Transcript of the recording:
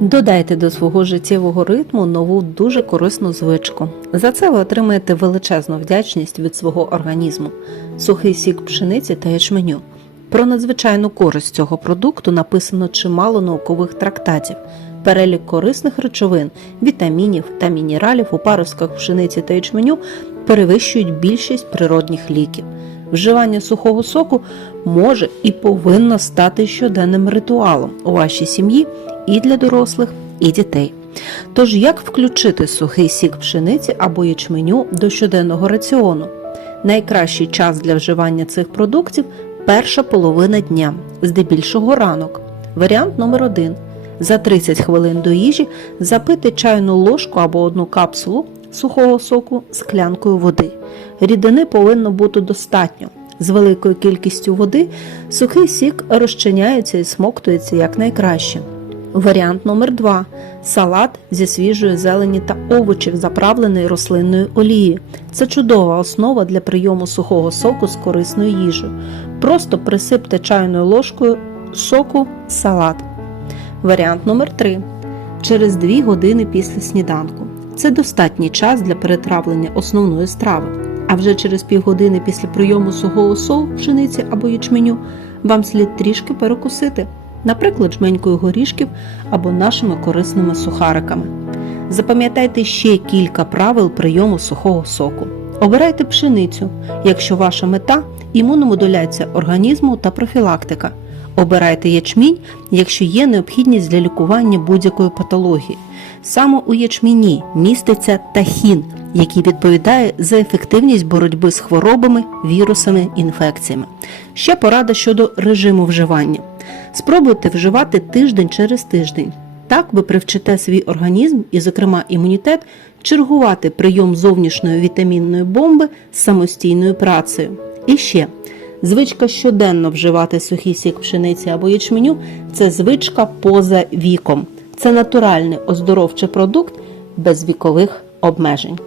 Додайте до свого життєвого ритму нову дуже корисну звичку. За це ви отримаєте величезну вдячність від свого організму, сухий сік пшениці та ячменю. Про надзвичайну користь цього продукту написано чимало наукових трактатів. Перелік корисних речовин, вітамінів та мінералів у паростках пшениці та ячменю перевищують більшість природних ліків. Вживання сухого соку може і повинно стати щоденним ритуалом у вашій сім'ї і для дорослих, і дітей. Тож, як включити сухий сік пшениці або ячменю до щоденного раціону? Найкращий час для вживання цих продуктів перша половина дня, здебільшого ранок. Варіант номер 1 За 30 хвилин до їжі запити чайну ложку або одну капсулу сухого соку склянкою води. Рідини повинно бути достатньо. З великою кількістю води сухий сік розчиняється і смоктується якнайкраще. Варіант номер 2 салат зі свіжої зелені та овочів, заправлений рослинною олією. Це чудова основа для прийому сухого соку з корисною їжею. Просто присипте чайною ложкою соку салат. Варіант номер 3 через 2 години після сніданку. Це достатній час для перетравлення основної страви. А вже через півгодини після прийому сухого соку, пшениці або ячменю вам слід трішки перекусити, наприклад, жменькою горішків або нашими корисними сухариками. Запам'ятайте ще кілька правил прийому сухого соку. Обирайте пшеницю, якщо ваша мета імуномодуляція організму та профілактика. Обирайте ячмінь, якщо є необхідність для лікування будь-якої патології. Саме у ячміні міститься тахін, який відповідає за ефективність боротьби з хворобами, вірусами, інфекціями. Ще порада щодо режиму вживання. Спробуйте вживати тиждень через тиждень. Так ви привчите свій організм і, зокрема, імунітет, чергувати прийом зовнішньої вітамінної бомби з самостійною працею. І ще звичка щоденно вживати сухий сік пшениці або ячменю це звичка поза віком. Це натуральний оздоровчий продукт без вікових обмежень.